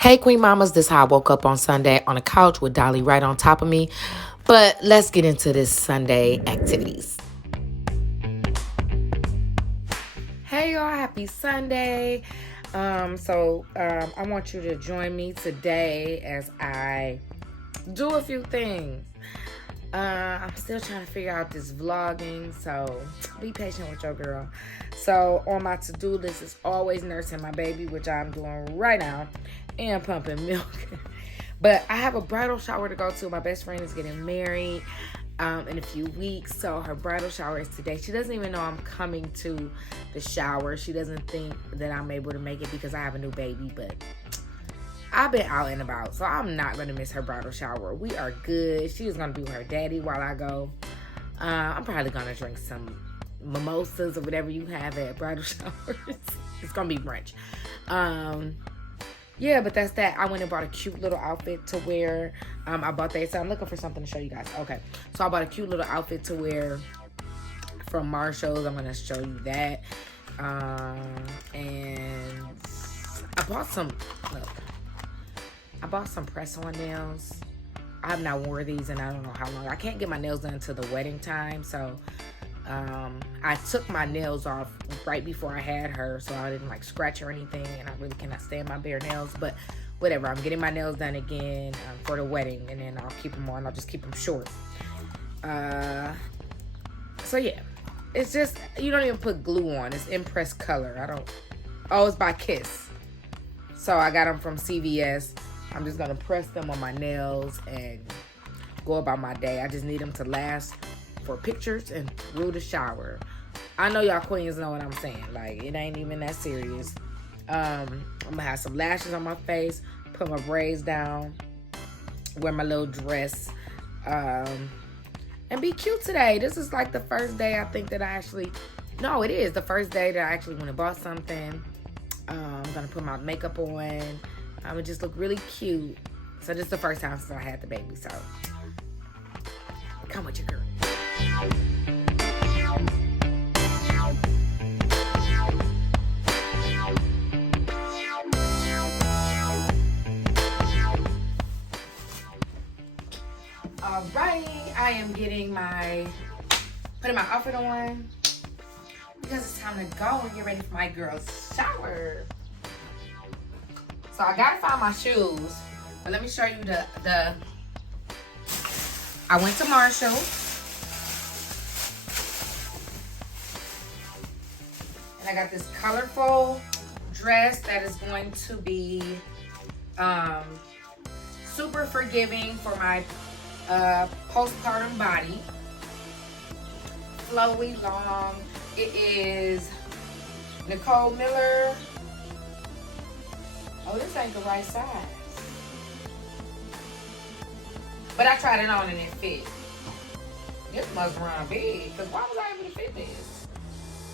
Hey, Queen Mamas, this is how I woke up on Sunday on a couch with Dolly right on top of me. But let's get into this Sunday activities. Hey, y'all, happy Sunday. I want you to join me today as I do a few things. I'm still trying to figure out this vlogging, so be patient with your girl. So on my to-do list is always nursing my baby, which I'm doing right now, and pumping milk. But I have a bridal shower to go to. My best friend is getting married in a few weeks, so her bridal shower is today. She doesn't even know I'm coming to the shower. She doesn't think that I'm able to make it because I have a new baby, but I've been out and about, so I'm not going to miss her bridal shower. We are good. She is going to be with her daddy while I go. I'm probably going to drink some mimosas or whatever you have at bridal showers. It's going to be brunch. Yeah, but that's that. I went and bought a cute little outfit to wear. I bought that. So I'm looking for something to show you guys. Okay, so I bought a cute little outfit to wear from Marshall's. I'm going to show you that. And I bought some, look. I bought some press-on nails. I have not worn these in I don't know how long. I can't get my nails done until the wedding time, so I took my nails off right before I had her, so I didn't like scratch or anything, and I really cannot stand my bare nails, but whatever. I'm getting my nails done again for the wedding, and then I'll keep them on. I'll just keep them short. So yeah, it's just, you don't even put glue on. It's impressed color. It's by Kiss. So I got them from CVS. I'm just going to press them on my nails and go about my day. I just need them to last for pictures and through the shower. I know y'all queens know what I'm saying. Like, it ain't even that serious. I'm going to have some lashes on my face, put my braids down, wear my little dress, and be cute today. This is like the first day I think that it is the first day that I actually went and bought something. I'm going to put my makeup on. I would just look really cute. So this is the first time since I had the baby. So come with your girl. Alrighty, I am putting my outfit on because it's time to go and get ready for my girl's shower. So I gotta find my shoes, but let me show you I went to Marshall. And I got this colorful dress that is going to be super forgiving for my postpartum body. Flowy, long. It is Nicole Miller. Oh, this ain't the right size. But I tried it on and it fit. This must run big, because why was I able to fit this?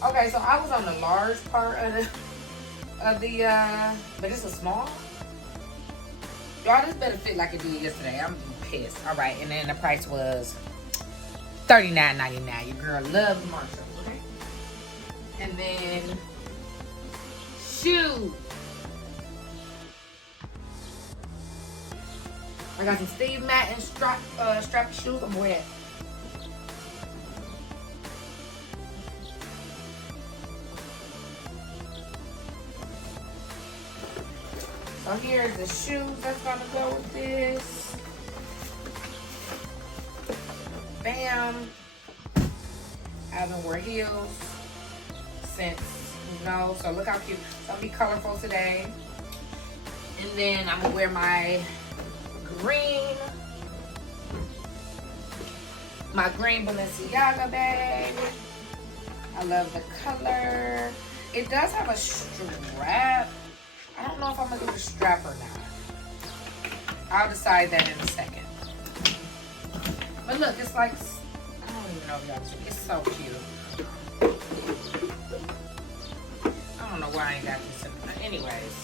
Okay, so I was on the large part of the but it's a small. Y'all, this better fit like it did yesterday. I'm pissed. All right, and then the price was $39.99. Your girl loves Marshall, okay? And then shoes. I got some Steve Madden strappy shoes. I'm wearing. So here's the shoes that's gonna go with this. Bam. I haven't worn heels since, so look how cute. It's gonna be colorful today. And then I'm gonna wear my green Balenciaga bag. I love the color. It does have a strap. I don't know if I'm gonna do the strap or not. I'll decide that in a second. But look, it's like, I don't even know if y'all see. It's so cute. I don't know why I ain't got this. Anyways.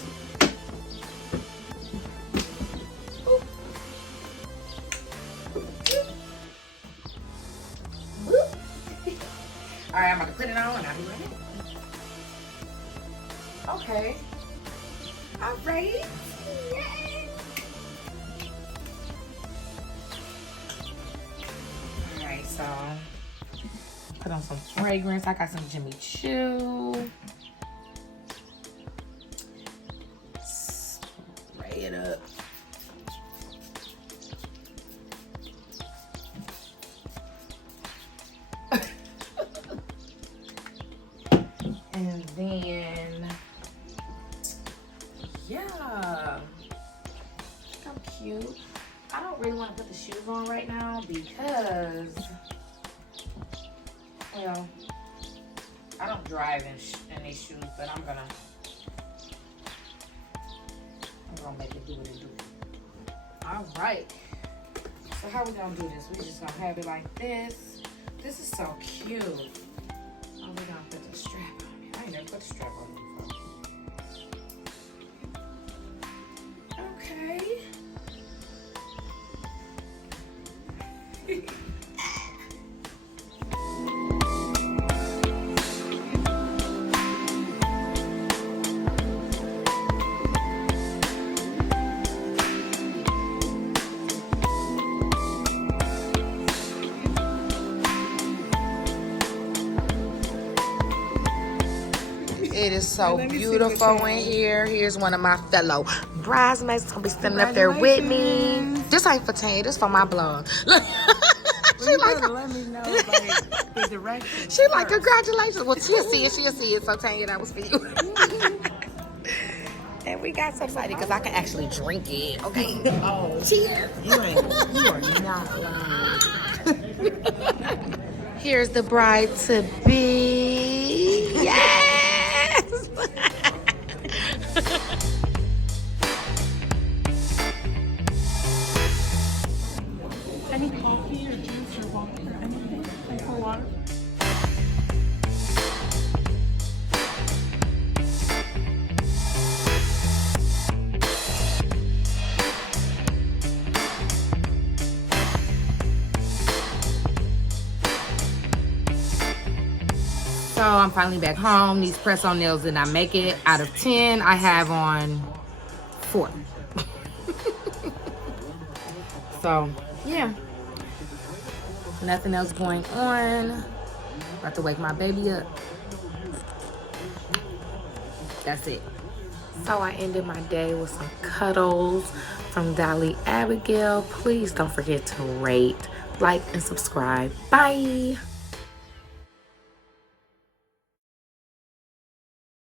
Alright, I'm about to put it on and I'll be right back. Okay. Alright. Yay. put on some fragrance. I got some Jimmy Choo. Spray it up. And then, yeah, how cute. I don't really want to put the shoes on right now because, well, I don't drive in these shoes, but I'm gonna make it do what it do. All right. So how we gonna do this? We just gonna have it like this. This is so cute. Oh, we gonna put the strap on it. I ain't never put the strap on it before. Okay. It is so beautiful in here. Here's one of my fellow bridesmaids gonna be standing up there with me. This ain't for Tanya, this for my blog. She like, let me know like the direction. She like, congratulations. Well, she'll see it. So Tanya, that was for you. And we got so excited because I can actually drink it. Okay. Oh, cheers. You are not lying. Here's the bride to be. Yes. Any coffee or juice or water or anything? Like for water? So I'm finally back home. These press-on nails did not make it. Out of 10, I have on 4. So, yeah. Nothing else going on. About to wake my baby up. That's it. So I ended my day with some cuddles from Dolly Abigail. Please don't forget to rate, like, and subscribe. Bye.